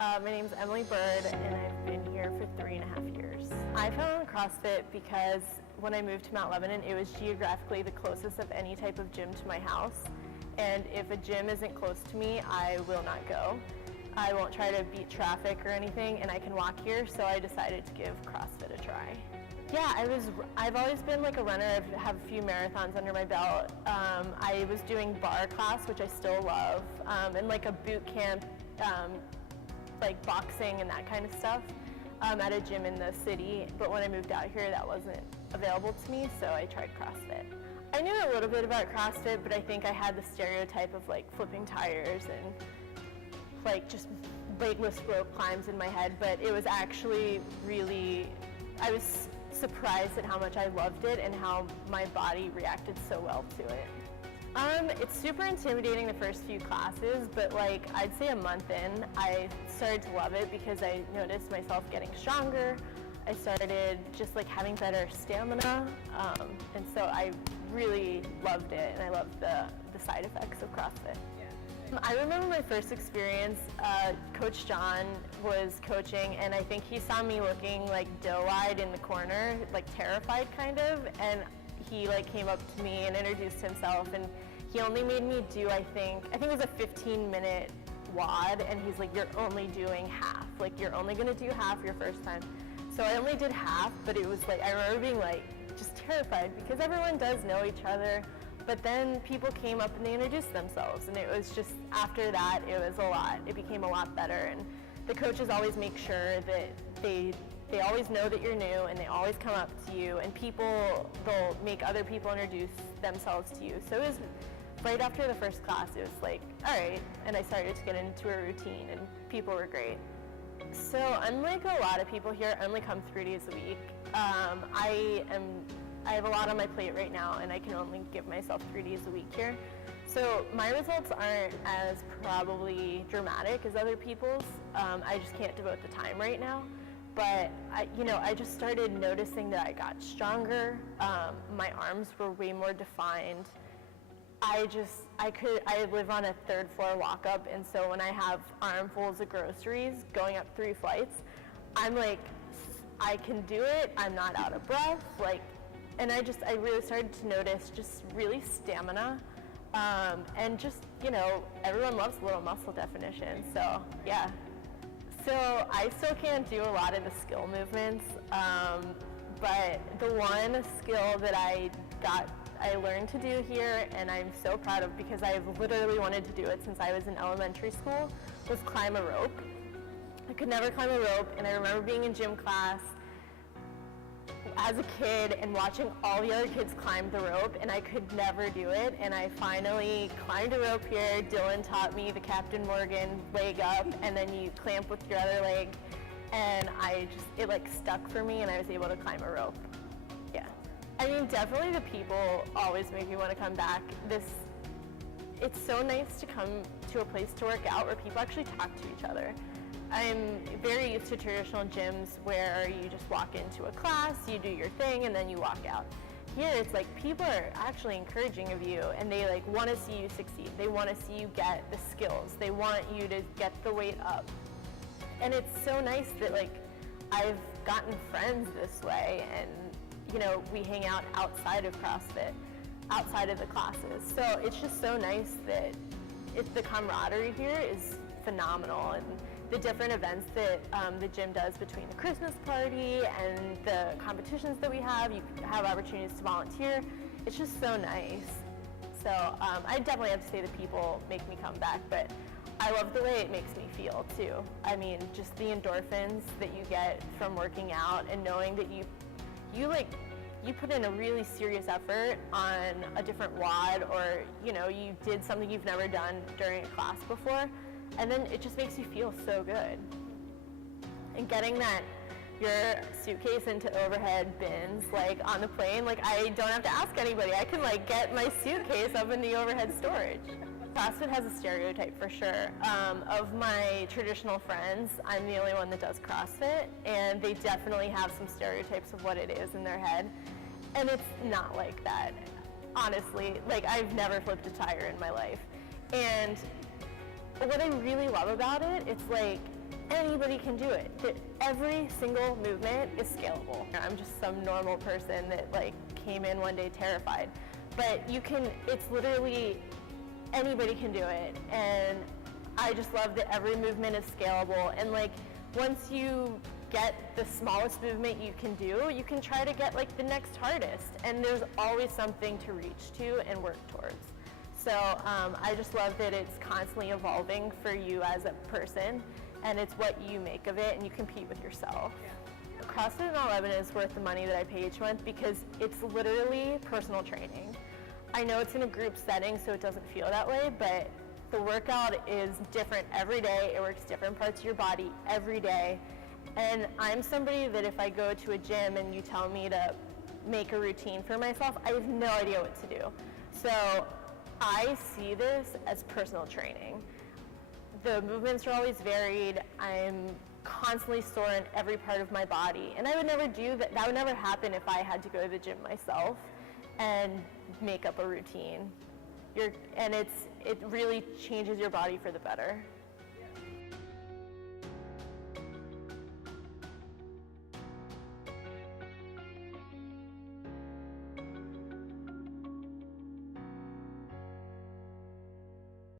My name's Emily Bird, and I've been here for 3.5 years. I found CrossFit because when I moved to Mount Lebanon, it was geographically the closest of any type of gym to my house. And if a gym isn't close to me, I will not go. I won't try to beat traffic or anything, and I can walk here, so I decided to give CrossFit a try. Yeah, I've always been like a runner. I have a few marathons under my belt. I was doing bar class, which I still love, and like a boot camp, like boxing and that kind of stuff at a gym in the city. But when I moved out here, that wasn't available to me, so I tried CrossFit. I knew a little bit about CrossFit, but I think I had the stereotype of like flipping tires and like just weightless rope climbs in my head, but it was actually really, I was surprised at how much I loved it and how my body reacted so well to it. It's super intimidating the first few classes, but like I'd say a month in, I started to love it because I noticed myself getting stronger. I started just like having better stamina, and so I really loved it, and I loved the side effects of CrossFit. I remember my first experience, Coach John was coaching, and I think he saw me looking like doe-eyed in the corner, like terrified kind of, and he like came up to me and introduced himself, and he only made me do, I think it was a 15-minute WOD, and he's like, you're only doing half, like you're only gonna do half your first time. So I only did half, but it was like, I remember being like just terrified because everyone does know each other. But then people came up and they introduced themselves, and it was just, after that, it became a lot better. And the coaches always make sure that they always know that you're new, and they always come up to you, and they'll make other people introduce themselves to you. So it was right after the first class, it was like, all right, and I started to get into a routine, and people were great. So unlike a lot of people here, I only come 3 days a week. I have a lot on my plate right now, and I can only give myself 3 days a week here. So my results aren't as probably dramatic as other people's. I just can't devote the time right now. But I just started noticing that I got stronger. My arms were way more defined. I live on a 3rd floor walk-up, and so when I have armfuls of groceries going up 3 flights, I'm like, I can do it. I'm not out of breath. And I really started to notice just really stamina, and just, everyone loves a little muscle definition, so yeah. So I still can't do a lot of the skill movements, but the one skill that I learned to do here, and I'm so proud of because I've literally wanted to do it since I was in elementary school, was climb a rope. I could never climb a rope, and I remember being in gym class as a kid and watching all the other kids climb the rope, and I could never do it, and I finally climbed a rope here. Dylan taught me the Captain Morgan leg up, and then you clamp with your other leg, and it like stuck for me, and I was able to climb a rope. Yeah. I mean, definitely the people always make me want to come back. It's so nice to come to a place to work out where people actually talk to each other. I'm very used to traditional gyms where you just walk into a class, you do your thing, and then you walk out. Here, it's like people are actually encouraging of you, and they like want to see you succeed. They want to see you get the skills. They want you to get the weight up. And it's so nice that like I've gotten friends this way, and we hang out outside of CrossFit, outside of the classes. So it's just so nice that the camaraderie here is phenomenal, and the different events that the gym does between the Christmas party and the competitions that we have, you have opportunities to volunteer. It's just so nice. So I definitely have to say that people make me come back, but I love the way it makes me feel too. I mean, just the endorphins that you get from working out and knowing that you put in a really serious effort on a different WOD, or you did something you've never done during a class before, and then it just makes you feel so good. And getting your suitcase into overhead bins on the plane, I don't have to ask anybody. I can get my suitcase up in the overhead storage. CrossFit has a stereotype for sure. Of my traditional friends, I'm the only one that does CrossFit, and they definitely have some stereotypes of what it is in their head. And it's not like that, honestly. I've never flipped a tire in my life. And what I really love about it, it's anybody can do it. Every single movement is scalable. I'm just some normal person that like came in one day terrified. But it's literally, anybody can do it. And I just love that every movement is scalable. And like, once you get the smallest movement you can do, you can try to get like the next hardest. And there's always something to reach to and work towards. So I just love that it's constantly evolving for you as a person, and it's what you make of it, and you compete with yourself. Yeah. CrossFit in Lebanon is worth the money that I pay each month because it's literally personal training. I know it's in a group setting, so it doesn't feel that way, but the workout is different every day. It works different parts of your body every day. And I'm somebody that if I go to a gym and you tell me to make a routine for myself, I have no idea what to do. So I see this as personal training. The movements are always varied. I'm constantly sore in every part of my body. And I would never do that. That would never happen if I had to go to the gym myself and make up a routine. It really changes your body for the better.